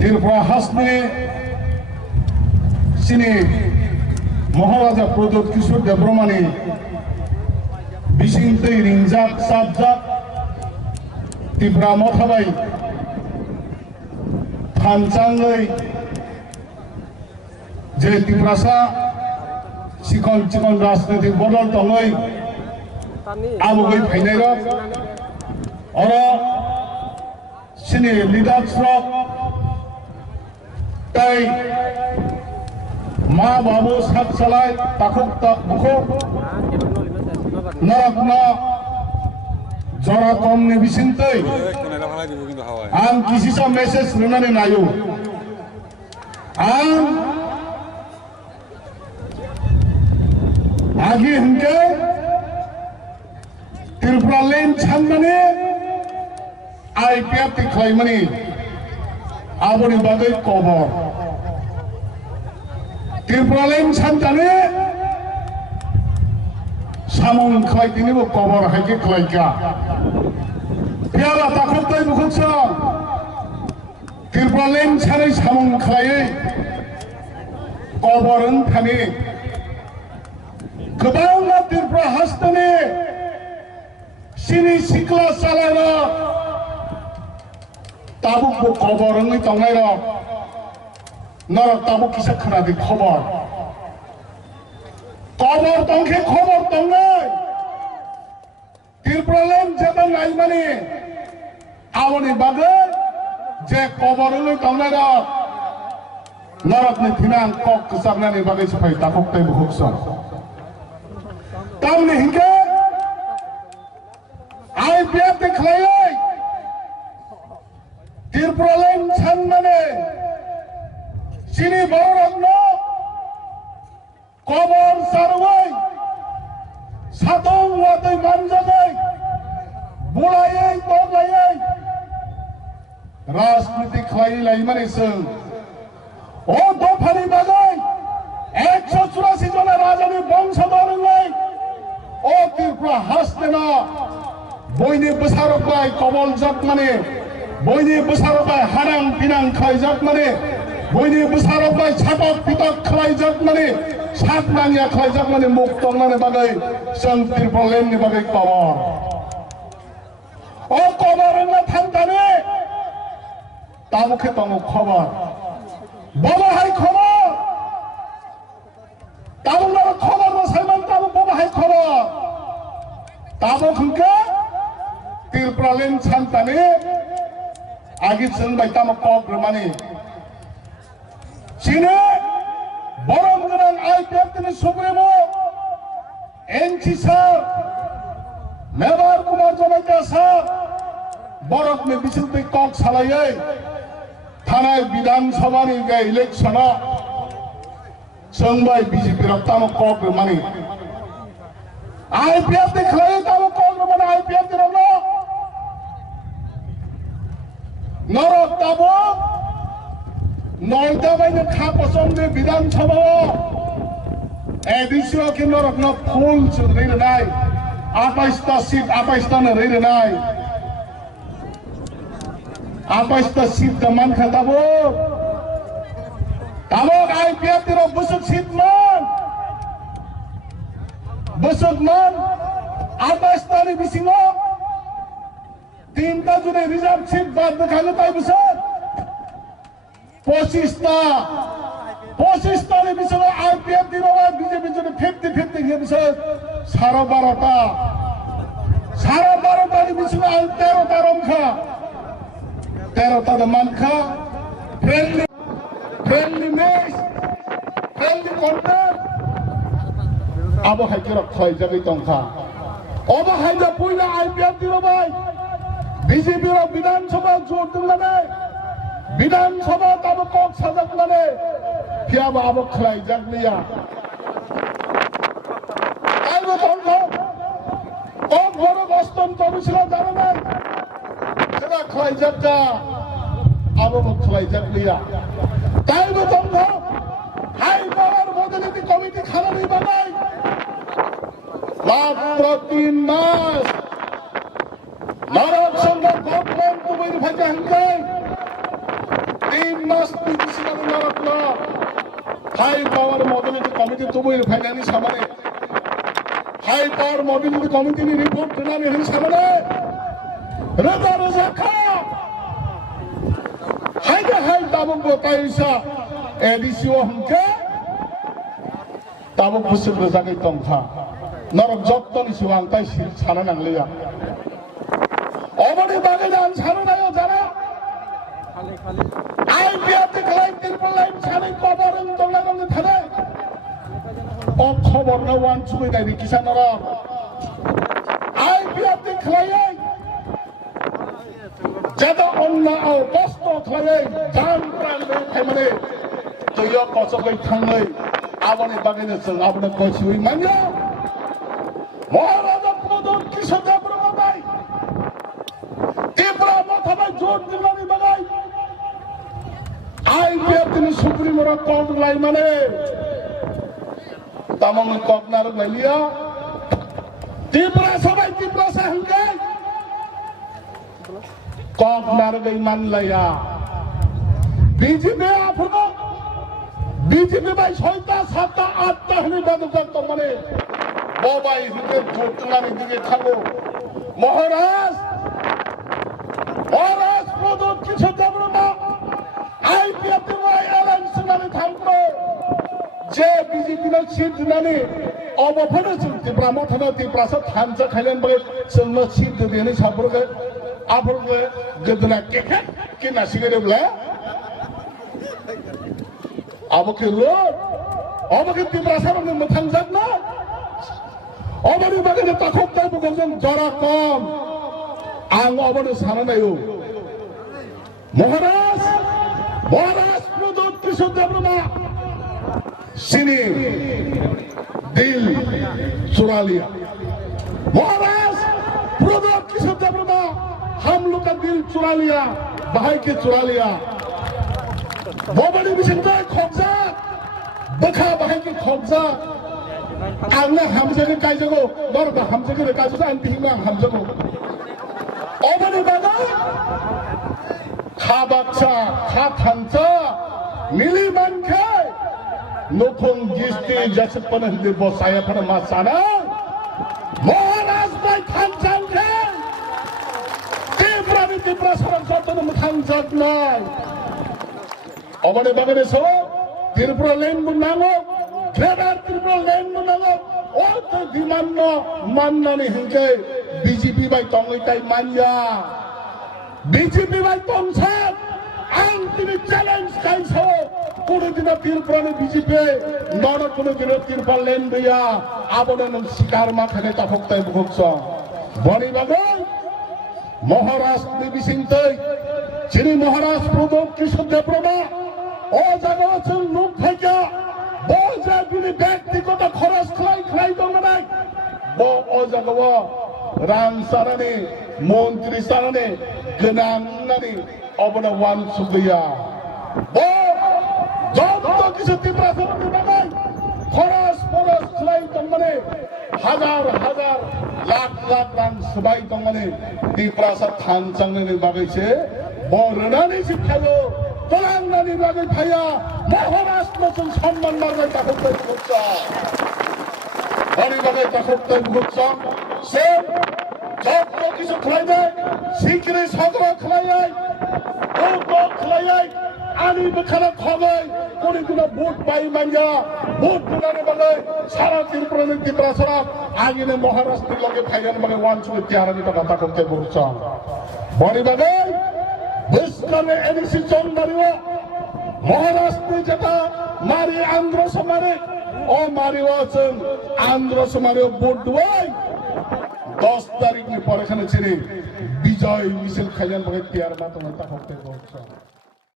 Tripura Hasteni sini Maharaja Prodot Kishore Debromani bisingtei ringjak sabjak Tripura mothabai phanchangei je Tripurasa sikon sikon rajnaitik bodol tongai abogoi phainairok oro sini leadership tai ma babu sak salai takuk tak buko Norok na jora kom ni bisintei ang kisi sa message nunani nayo ang agi hingke Tipraland chanmani IPF ti khlaimani aboni bagai Kobor Tipraland chantane samung khlai tini bo Kobor haike khlaika piala takoktai bukhuksa Tipraland chanai samung khlai Kobor Wngthani Kwbangma Tripura Hasteni sini Silka Chalairok Tabuk bo Khobor ngi tongnairok Norok Tabuk kisa Khwnadi Khobor Khobor tongkhe Khobor tongnai Tipraland jeba naimani aboni bagai je Khobor ngi tongnairok Norok ni thinang kok kesarnani bagai sapai takoktai bukhuksa tamni hingke IPF te khlaiai Tipraland chanmane sini borokno Khobor sarwai satong watoi manjagai bulaiai toglaiai rajnitik khlai laimani sung o dofani bagai 184 jona rajani bongshadorlai o Tripura Hasteni boyni besarokbai kobol jakmani boyni besarokbai harang pinang khlaijakmani boyni besarokbai chatok pitok khlaijakmani satnangya khlaijakmani muktongmani bagai sang Tipraland ni bagai Kobor o Kobor na thantani tabukhe tongo Khobor baba hai Khobor tabuk na Khobor na salman tabuk baba hai Khobor tabuk hingke Tipraland chantani agit sung bai tamo kok remani sini borom genang IPF tini supremo NC sar Mebar Kumar Jamaika sar borok me bisintei kok salaiai thanai Bidhan Sabha ni ga election sung bai BJP rok tamo kok remani IPF te khlai tamo kok remani IPF te rok Norok Tabuk Noida baino khapasomde Bidhan Sabha edisio ke Norok na full chudrei nai 28 ta seat 28 ta na rei nai 28 ta seat ta man kha Tabuk IPF te rok busuk seat man 28 ta ni bisingo तीनटा जुने reserve seat बाद देखाले ताई बिसर 25 टा नि बिसर IPF दिनवा BJP जुने 50-50 के बिसर 12.5 टा नि बिसर 13 टा रमखा 13 टा मानखा फ्रेंडली मैच फ्रेंडली कॉन्टेस्ट अब हाइके रखै जगै तंखा अब हाइजा पुइला आईपीएफ दिनवा BJP ro Bidhan Sabha jor dunglane Bidhan Sabha tabo kok sajaklane phiaba abo khlai jakliya aibo tongko kok boro goston torisila janane sera khlai jakka abo khlai jakliya taibo tongko hai power modality committee khanani bagai matra 3 mas Norok sangga government to be bhaja hangai 3 মাস পিছিয়ে নরক high power mobility committee তুমির finally সামনে high power mobility committee report দিলাম এর সামনে রোজা রোজা খা হাই হাই তাবুক কাইসা এডিসিও हमके তাবুক বুসুর রোজাকে তংখা নরক যত্তনি সিওয়াং তাই সানা নাংলিয়া অবনি বাগে যান সানা নাইও যারা আই বিয়াতে খাই তিরপলাইন সানাই কবর দংলা দংলা থানে ও খবর না ওয়ান সুই নাইনি কিসান নরক আই বিয়াতে খাই যেটা অন্য কষ্ট খাই জান প্রাণ খাইমানে তৈয় কচকৈ থাংলৈ আবনি বাগিনে जों আবনি কইসুই মানিয়া মহারাজা প্রদন কৃষকে প্রমাই ত্রিপুরা মাথায় জোর দিলানি বাগাই আই তিনি সুপ্রিমোর কক লাই মানে তামং কক নারক লাইলিয়া ত্রিপুরা সবাই ত্রিপুরা সাহঙ্গে কক নারগই মানলাইয়া বিজেপি আফনো বিজেপি ভাই 6টা 7টা 8টা হলে বাদুকার তো মানে বাবাই হুকে জোটলানি দিকে থাকো মহারাজ প্রদন কিছু দেব না আইপিএফ এলাইন্সনালে থাকবো যে বিজেপি না সিট দিনানি অবফনে जों ত্রিপুরা মথানা ত্রিপুরাসা থানজা খাইলেন বলে जोंनो সিট দিনে সাবরগে আবরগে গদনা কেকে কিনা সিগরেবলা আবকে লো অবকে ত্রিপুরাসা বলে মথাংজাক না অবনি বাগে তাখব তাইবো जों জরা কম আং অবনি সানা নাইও মহারাজ প্রদন কিছু দেব না সিনি দিল चुरा लिया महाराज प्रदोप की सत्ता हम लोग का दिल चुरा लिया भाई के चुरा लिया वो बड़ी विषमता खोजा बखा भाई की खोजा आंगना हम जगह काय जगो नरक हम जगह काय जगो अंतिमा हम जगो ओ बड़ी बागा खा बाचा खा थांचा मिली मन के नोखों जिसते जैसे पनह दे बोसाया पन मासाना महाराज भाई थांचान के ত্রিপুরা সরকার যতন থাংজাক নাই অবনে বাগনে সো ত্রিপুরা লেন বুনাঙ্গো গ্রেডার ত্রিপুরা লেন বুনাঙ্গো ও তো দিমান্ন মাননানি হিংকে বিজেপি বাই তংইতাই মানিয়া বিজেপি বাই তংসাক আং তিনি চ্যালেঞ্জ কাইছো কোনদিনও ত্রিপুরানে বিজেপি নন কোনদিনও ত্রিপুরা লেন দিয়া আবনে নং শিকার মাথানে তাফকতাই বুকছ বনি বাগে মহারাজ বিবিসিংতৈ যিনি মহারাজ প্রদোপ কৃষ্ণ দেবপ্রভা ও জায়গা লোক থেকে বজা তিনি ব্যক্তিগত খরচ খাই দङ নাই ব ও জায়গা রাং সারানি মন্ত্রী সারানি গোনাंनानि অবনা ওয়ান সুগিয়া ব যত কিছু ত্রিপুরা সরকার বানাই খরচ খাই দङ মানে হাজার হাজার লাখ লাখ রাং সবাই দङ মানে ত্রিপুরা সা থানচাংनि বাগैसे বরনানি শিক্ষাयो তলাংনানি বাগै ফায়া মহারাষ্ট্র जों সম্মান মারবাই তাকতাই বুকছা বড়ি বাগै তাকতাই বুকছা সে যত কিছু খাই দেয় শিখরে সগর খাই ও খাই আনি বখানা খগৈ কোনদিন ভোট পাই মাইয়া ভোট গুনানে বাগৈ সারা ত্রিপুরা সরা আগিনে মহারাষ্ট্র লগে ফাইনাল বাগৈ ওয়ান সুলে তিয়ারানি টাকা তাকতাই বুকছা বড়ি বাগৈ বিস্তারে এডিসি চল মারিও মহারাষ্ট্র যেটা মারি আন্ধ্র সমারে ও মারিও আছেন আন্ধ্র সমারে ভোট দুয়াই 10 তারিখ পরে এখানে ছেড়ে বিজয় মিছিল খাইয়ান বলে তিয়ার মাতন তা হতে বলছে